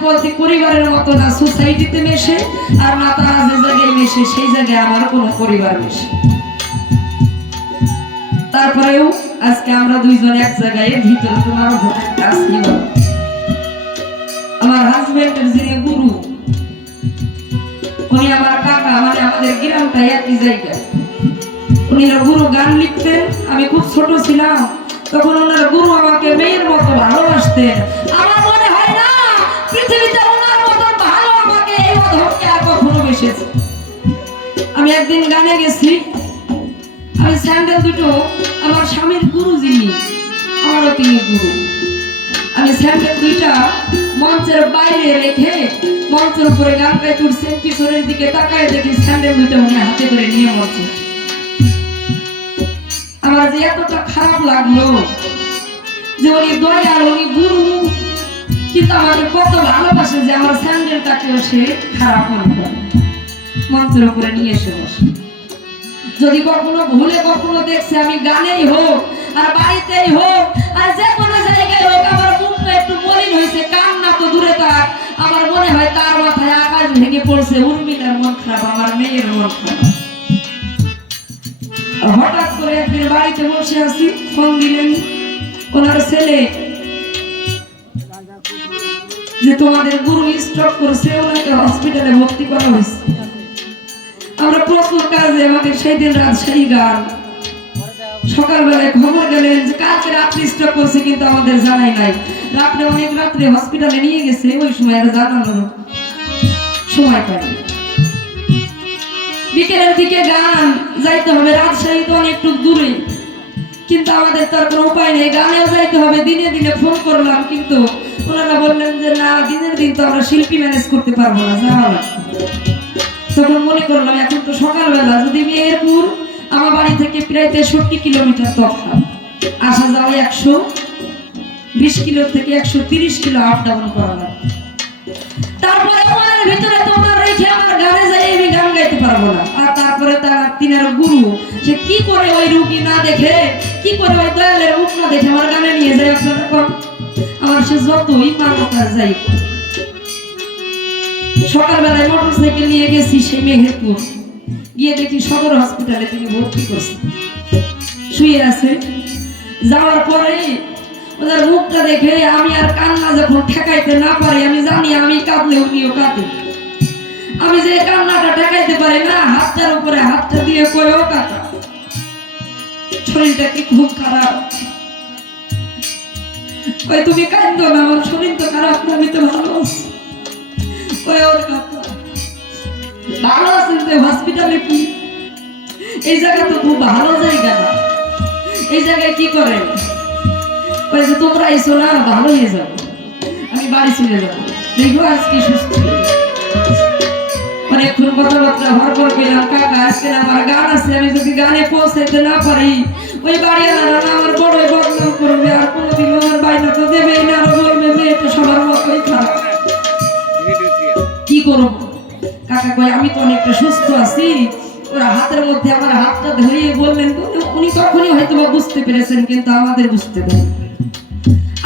প্রতি পরিবারের মতো না সোসাইটিতে মেশে আর না তারা যে জায়গায় মেশে, সেই জায়গায় আমার কোনো পরিবার মেশে। তারপরেও আজকে আমরা দুইজন এক জায়গায় ভিতরে তোমার ভোটের আসি আমার হাজবেন্ডের যিনি গুরু, উনি আমার কাকা মানে আমাদের গ্রামটা একই জায়গায়। উনি গুরু গান লিখতেন, আমি খুব ছোট ছিলাম, তখন ওনার গুরু আমাকে মেয়ের মতো ভালোবাসতেন। আমি একদিন গানে গেছি আমি স্যান্ডেল দুটো আমার স্বামীর গুরু যিনি, আমারও তিনি গুরু। আমি স্যান্ডেল দুইটা মঞ্চের বাইরে রেখে মঞ্চের উপরে গান গাইতে উঠছেন পিছনের দিকে তাকায় দেখি স্যান্ডেল দুইটা উনি হাতে করে নিয়ে মঞ্চে আমার যে এতটা খারাপ লাগল যে উনি দয়াল, উনি গুরু, কিন্তু আমাকে কত ভালোবাসে যে আমার স্যান্ডেলটাকেও সে খারাপ মনে করে। মঞ্চের উপরে নিয়ে এসে। বসে যদি কখনো ভুলে কখনো দেখছে আমি গানেই হোক, আর বাড়িতেই হোক, আর যে কোনো জায়গায় হোক, আমার মুখটা একটু মলিন হয়েছে কান্না তো দূরে থাক। আমার মনে হয় তার মাথায় আকাশ ভেঙে পড়ছে, উর্মিলার মন খারাপ, আমার মেয়ের মন খারাপ। হঠাৎ করে একদিন বাড়িতে বসে আছি, ফোন দিলেন ওনার ছেলে যে তোমাদের গুরু স্ট্রোক করছে, ওনাকে হসপিটালে ভর্তি করা হয়েছে। আমরা প্রচুর কাজে আমাদের সেই দিন রাজশাহী গান। সকালবেলায় খবর গেলেন যে কালকে রাত্রি স্টক করছে কিন্তু আমাদের জানাই নাই। রাত্রে অনেক রাত্রে হসপিটালে নিয়ে গেছে, ওই সময় আর জানানোর সময় পাইনি বিকেলের দিকে গান যাইতে হবে রাজশাহী তো অনেকটু দূরে। কিন্তু আমাদের তো আর কোনো উপায় নেই, গানেও যাইতে হবে, দিনে দিনে ফোন করলাম, কিন্তু ওনারা বললেন যে না, দিনের দিন তো আমরা শিল্পী ম্যানেজ করতে পারব না, যাওয়া লাগবে। তখন মনে করলাম এখন তো সকালবেলা, যদি মেহেরপুর আমার বাড়ি থেকে প্রায় তেষট্টি কিলোমিটার তফাৎ আসা যাওয়া একশো বিশ কিলো থেকে একশো তিরিশ কিলো আপ ডাউন করা লাগবে। তারপরে ভিতরে তোমার রেখে আমার গানে যাই আমি গান গাইতে পারব না। আর তারপরে তার গুরু, সে কি করে ওই রুগী না দেখে, কি করে ওই দয়ালের মুখ না দেখে আমার গানে নিয়ে যায় আপনারা কম আমার সে যতই মানবতা যাই সকালবেলায় মোটর সাইকেল নিয়ে গেছি সেই মেহেরপুর। গিয়ে দেখি সদর হসপিটালে তিনি ভর্তি করছে শুয়ে আছে। যাওয়ার পরে ওদের মুখটা দেখে আমি আর কান্না যখন ঠেকাইতে না পারি আমি জানি আমি কাঁদলে উনিও কাঁদে। আমি যে কান্নাটা ঠেকাইতে পারি না হাতটার উপরে হাতটা দিয়ে কয়েও কাকা শরীরটা কি খুব খারাপ? তুমি কান্দো না আমার শরীর তো খারাপ না, আমি তো ভালো আছি। ওই ওর ভালো আছেন তো হসপিটালে কি? এই জায়গা তো খুব ভালো জায়গা। না এই জায়গায় কি করেন তোমরা এসো না ভালো হয়ে যাব আমি বাড়ি চলে যাব। দেখব আজকে সুস্থ অনেকক্ষণ কথাবার্তা হর করে পেলাম কাকা আজকে আমার গান আছে, আমি যদি গানে পৌঁছাইতে না পারি, ওই বাড়ি না আমার বড় বদনাম করবে, আর কোনোদিন আমার বাইনা তো দেবেই না, আর বলবে মেয়েটা সবার মতোই খারাপ। কি করব কাকা কয়, আমি তো অনেকটা সুস্থ আছি। ওরা হাতের মধ্যে আমার হাতটা ধরিয়ে বললেন, উনি তখনই হয়তো বা বুঝতে পেরেছেন, কিন্তু আমাদের বুঝতে দেন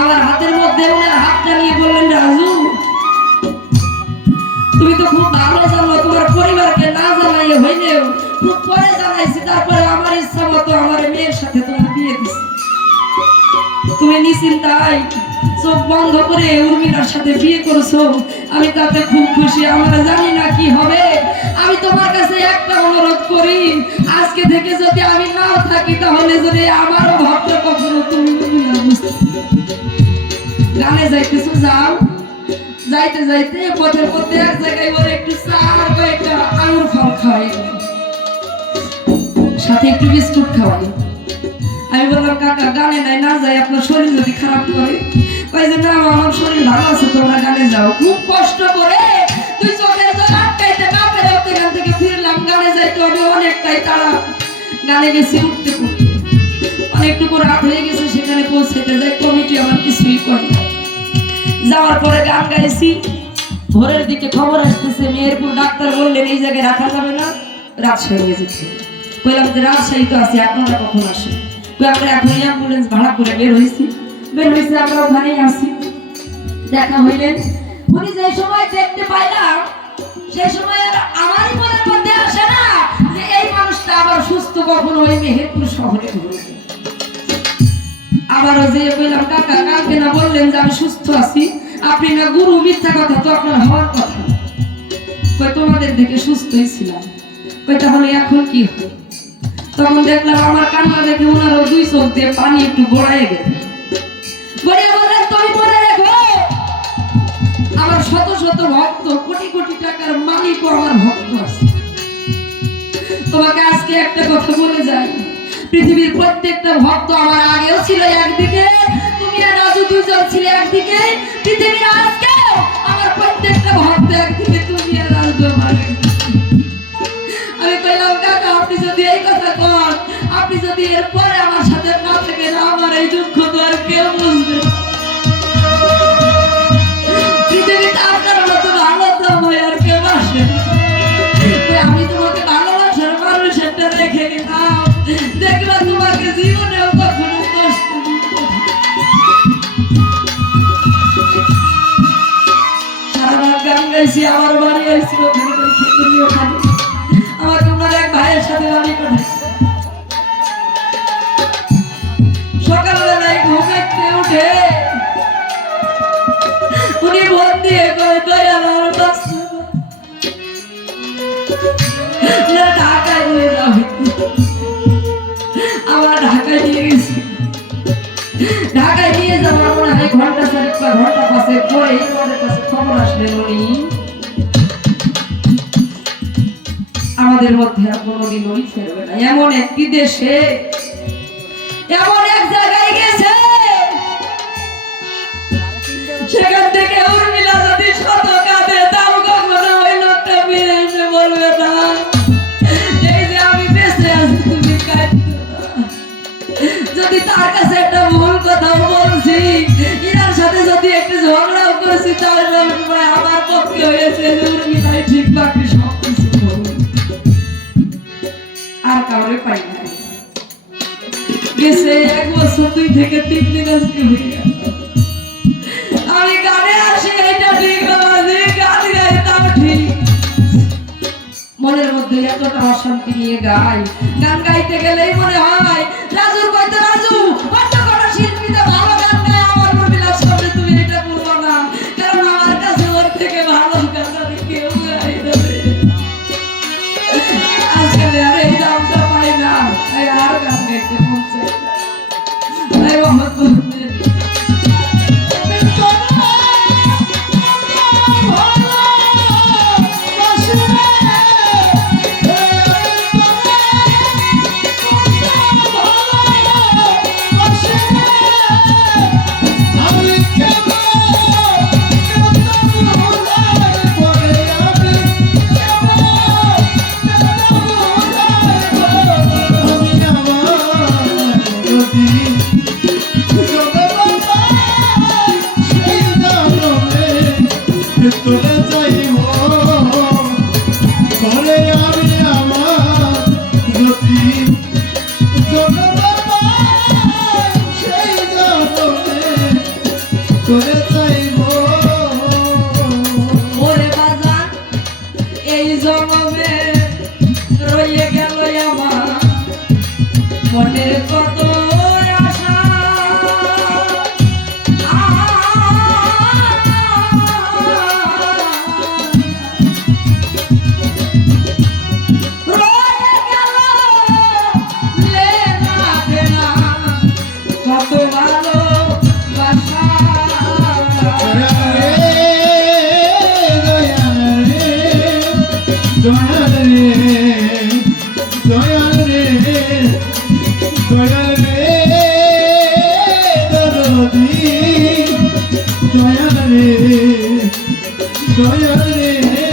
আমার হাতের মধ্যে ওনার হাতটা নিয়ে বললেন, রাজু, তুমি তো খুব ভালো জানো, তোমার পরিবারকে না জানাই হইলেও খুব পরে জানাইছি, তারপরে আমার ইচ্ছা মতো আমার মেয়ের সাথে তোমার বিয়ে দিছি। তুমি নিশ্চিন্তায় চোখ বন্ধ করে উর্মিলার সাথে বিয়ে করেছ। আমি তাতে খুব খুশি, আমরা জানি না কি হবে। আমি তোমার কাছে একটা অনুরোধ করি, আজকে থেকে যদি আমি নাও থাকি, তাহলে যদি আমারও ভক্ত কখনো তুমি গানে যাইতেছো, যাও। যাইতে যাইতে পথের মধ্যে এক জায়গায় ওর একটু চা কয়েকটা আঙুর ফল খাওয়াই সাথে একটু বিস্কুট খাওয়াই। আমি বললাম, কাকা, গানে নাই, না যাই আপনার শরীর যদি খারাপ করে যাওয়ার পরে গান গাইছি। ভোরের দিকে খবর আসতেছে, মেহেরপুর ডাক্তার বললেন, এই জায়গায় রাখা যাবে না রাজশাহী যেতে হবে। কইলাম যে রাজশাহী তো আছে, আপনারা কখন আসেন? আমরা এখন অ্যাম্বুলেন্স ভাড়া করে বের হয়েছি বের হয়েছি ওখানেই আসি দেখা হইলেন উনি যে সময় দেখতে পাইলাম সেই সময় আমারই মনের মধ্যে আসে না যে এই মানুষটা আবার সুস্থ কখন ওই মেহেরপুর শহরে আবারও যে বললাম, কাকা, কালকে না বললেন যে আমি সুস্থ আছি। আপনি না গুরু, মিথ্যা কথা তো আপনার হওয়ার কথা। কই তোমাদের দিকে সুস্থই ছিলাম। কই তাহলে এখন কি হবে? তখন দেখলাম আমার কান্না দেখে ওনারও দুই চোখ দিয়ে পানি একটু গড়াইয়ে গেল শত শত ভক্ত, কোটি কোটি টাকার মালিকও আমার ভক্ত আছে। তোমাকে আজকে একটা কথা বলে যাই। পৃথিবীর প্রত্যেকটা ভক্ত আমার আগেও ছিল একদিকে, তুমি আর রাজু দুজন ছিলে একদিকে। পৃথিবীর আজকেও আমার প্রত্যেকটা ভক্ত একদিকে, তুমি আর রাজু আমার আমি কইলাম, কাকা, আপনি যদি এই কথা কন, আপনি যদি এরপরে আমার সাথে না থাকেন, আমার এই দুঃখ তো আর কেউ বুঝবে আমার বাড়ি ওখানে করে খেতুরি ওখানে আমার তোমার এক ভাইয়ের সাথে বাড়ি পাঠাইছি সকালবেলায় ঘুমাইতে উঠে। উনি ভোট দিয়ে কয় বাঁচতে না, ঢাকায় নিয়ে যাবে। আমার ঢাকায় নিয়ে গেছি। ঢাকায় নিয়ে মনে হয় ঘণ্টা চারেক ঘণ্টা পাশে পরে আমাদের কাছে খবর আসলেন উনি। আমাদের মধ্যে আর কোনোদিন উনি ফেরবে না। এমন একটি দেশে, এমন এক জায়গায় গেছে, সেখান থেকে উর্মিলা যদি শত কাঁদে তাও কখনো ওই লোকটা ফিরে এসে বলবে, না, এই যে আমি বেঁচে আছি, তুমি যদি তার কাছে একটা ভুল কথা বলছি, ইনার সাথে যদি একটু ঝগড়াও করেছি, তাহলে আমার পক্ষে হয়েছে উর্মিলাই ঠিক গেছে এক বছর, দুই থেকে তিন দিন আজকে হয়ে গেল। আমি গানে আসি, এটা মনের মধ্যে এতটা অশান্তি নিয়ে গাই। গান গাইতে গেলেই মনে হয়, রাজুর কইতো জন্মে রয়ে গেল আমার। মনের কত দয়াল রে দয়াল রে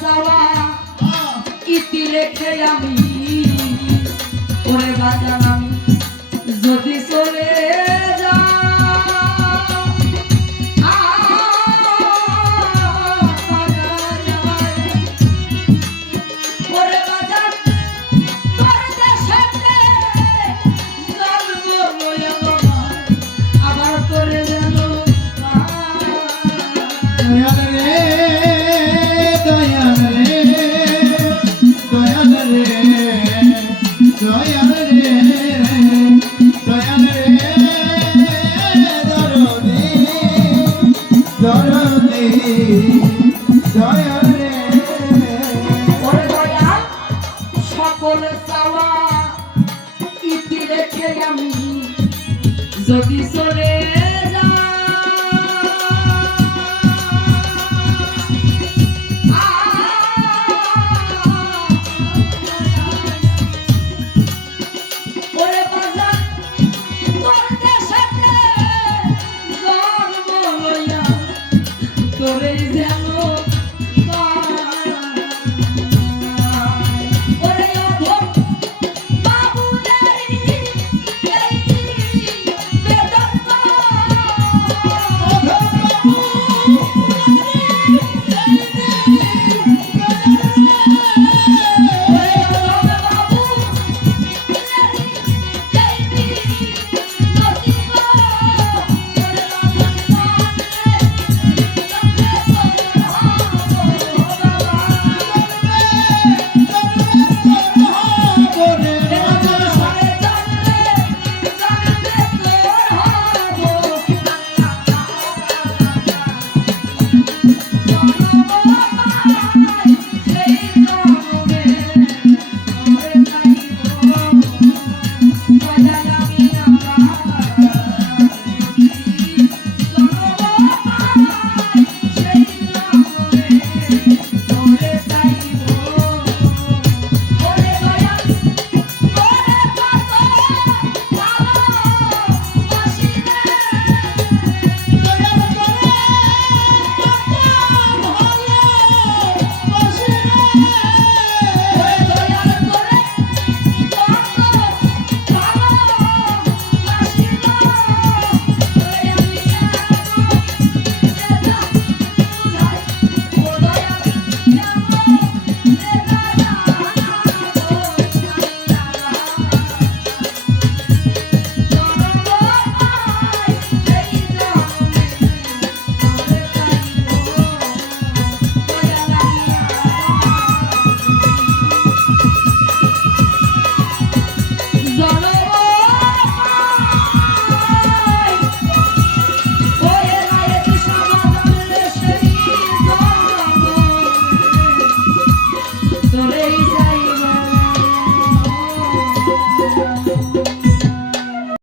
সাওয়া ইতি রেখে আমি ওরে বাজান আমি যদি চলে